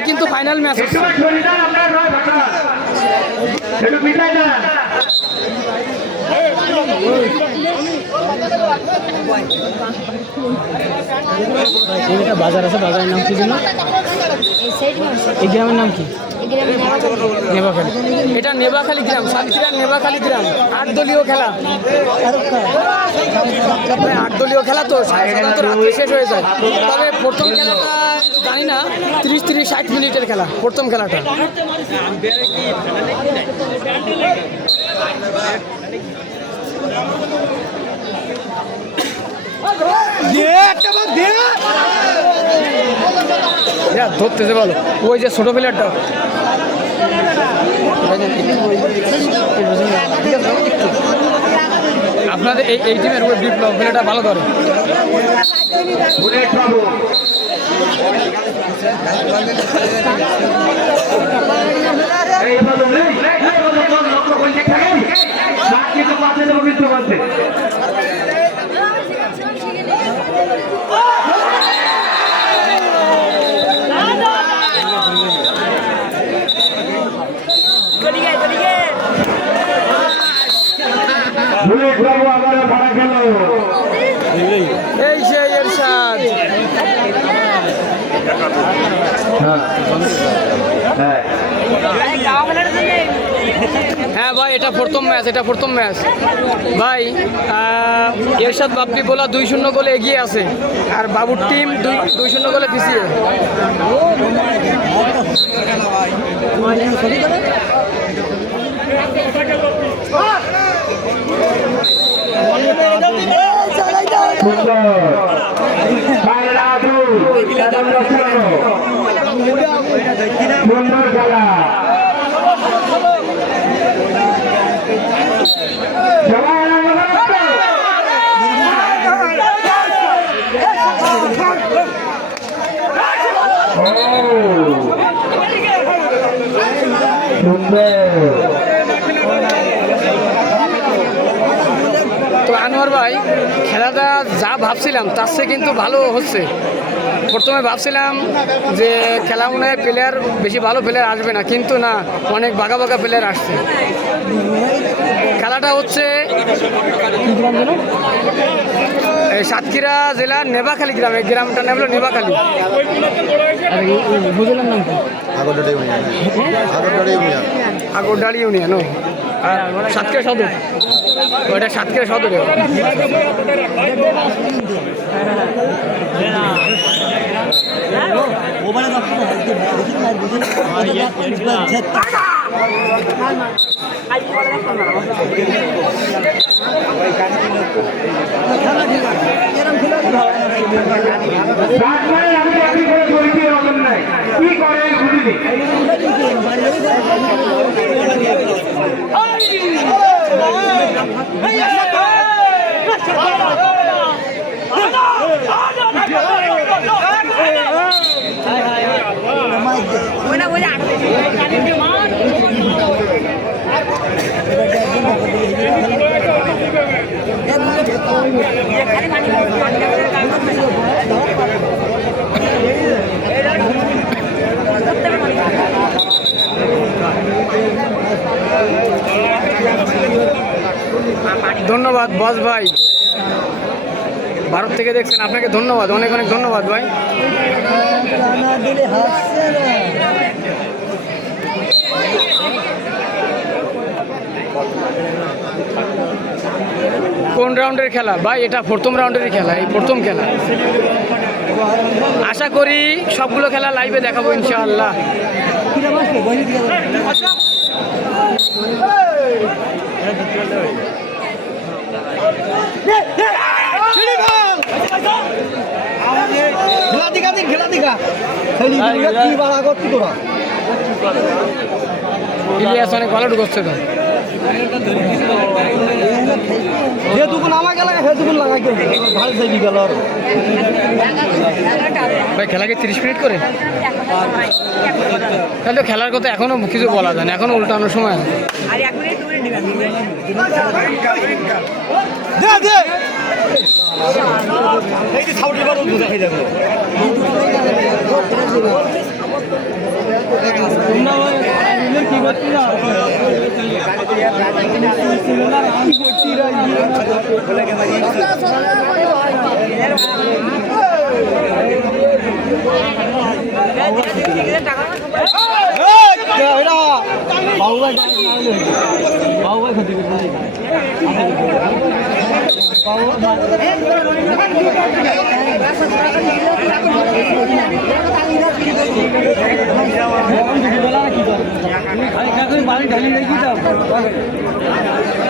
এখানেই কিন্তু final match হচ্ছে। বাজার আছে, বাজারের নাম কি জানো? এই গ্রামের নাম কি? নেবাখালী। এটা নেবাখালী গ্রাম, সাতক্ষীরার নেবাখালী গ্রাম। 8 দলীয় খেলা, 8 দলীয় খেলা তো সাধারণত রাত্রে শেষ হয়ে যায়। তবে প্রথম খেলাটা জানি না 30-60 মিনিটের খেলা প্রথম খেলাটা। ধরতেছে বলো, ওই যে ছোট প্লেয়ারটা আপনাদের এই টিমের উপর বিপ্লব প্লেয়ারটা ভালো ধরে। এই সেই এরশাদ। হ্যাঁ ভাই, এটা প্রথম ম্যাচ, এটা প্রথম ম্যাচ ভাই। এরশাদ বাপ্পি বলা 2-0 গোলে এগিয়ে আছে, আর বাবুর টিম 2-0 গোলে পিছিয়ে। তো আনোয়ার ভাই, খেলাটা যা ভাবছিলাম তার চেয়ে কিন্তু ভালো হচ্ছে। প্রথমে ভাবছিলাম যে খেলা মনে হয় প্লেয়ার বেশি ভালো প্লেয়ার আসবে না, কিন্তু না, অনেক বাঘা বাঘা প্লেয়ার আসছে। খেলাটা হচ্ছে সাতক্ষীরা জেলার নেবাখালী গ্রাম। এই গ্রামটার নাম হলো নেবাখালী। বুঝলাম নাম তো আগরডাড়ি ইউনিয়ন। আর সাতক্ষীরা সদর, ওইটা সাতক্ষীরা সদরে। ধন্যবাদ বস ভাই, ভারত থেকে দেখছেন, আপনাকে ধন্যবাদ, অনেক অনেক ধন্যবাদ ভাই। কোন রাউন্ডের খেলা ভাই? এটা প্রথম রাউন্ডের খেলা, এই প্রথম খেলা। আশা করি সবগুলো খেলা লাইভে দেখাবো ইনশাআল্লাহ। ইলিয়াস অনেক ভালো ঢুকছে তো। ভাই খেলাকে 30 মিনিট করে, তাহলে খেলার কথা এখনো কিছু বলা যায় না, এখনো উল্টানোর সময় আছে। কি করছি না বাবু ভাই ক্ষতি করবে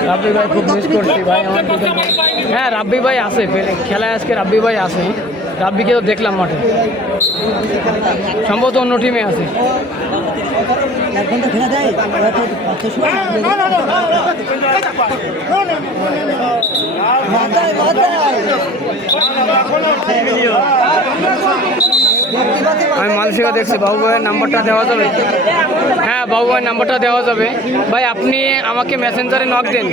রাব্বি ভাই খুব মিস করছি ভাই আমার। হ্যাঁ রাব্বি ভাই আসে খেলায়, আজকে রাব্বি ভাই আসে। রাব্বিকে তো দেখলাম মাঠে, সম্ভবত অন্য টিমে আছে। আমি মালসিকা দেখছি, বাবু ভাইয়ের নাম্বারটা দেওয়া যাবে? হ্যাঁ বাবু ভাইয়ের নাম্বারটা দেওয়া যাবে। ভাই আপনি আমাকে মেসেঞ্জারে নক দেন,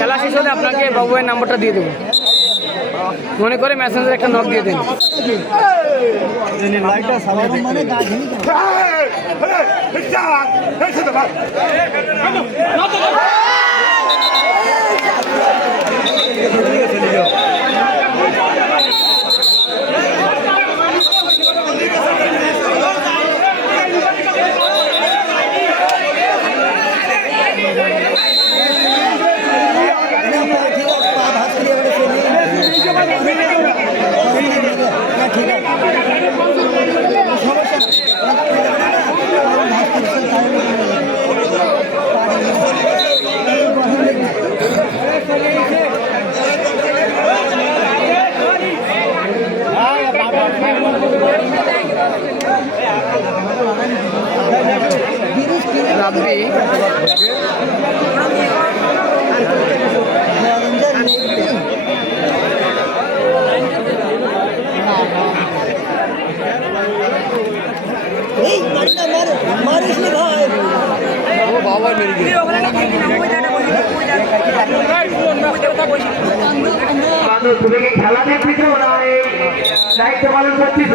খেলা শেষ হলে আপনাকে বাবু ভাইয়ের নাম্বারটা দিয়ে দেবো। মনে করে মেসেঞ্জারে একটা নক দিয়ে দেন। রাব্বি তুমি কি খেলা দেখতেছো না দায়িত্ব পালন করছিস?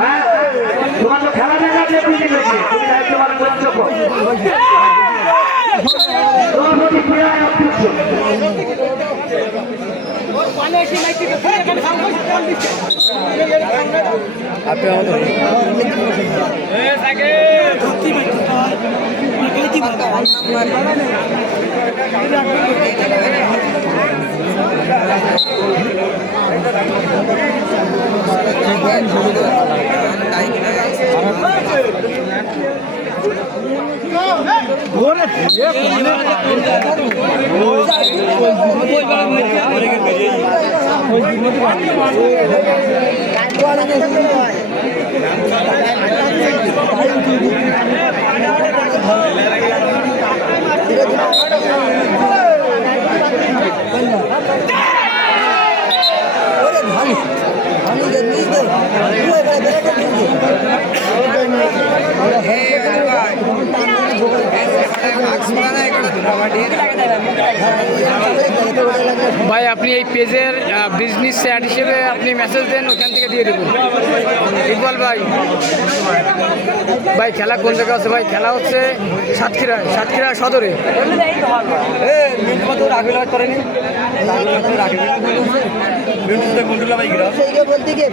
হ্যাঁ তোমার তো খেলা দেখা দেখতেছি, তুমি দায়িত্ব পালন করছো। তোমার প্রতি ক্রীড়ায় অভ্যুক্ত। ভাই আপনি এই পেজের বিজনেস চ্যাট হিসেবে আপনি মেসেজ দেন, ওখান থেকে দিয়ে দেবেন। ইকবাল ভাই, ভাই খেলা কোন জায়গায় আছে? ভাই খেলা হচ্ছে সাতক্ষীরা সদরে। বলতে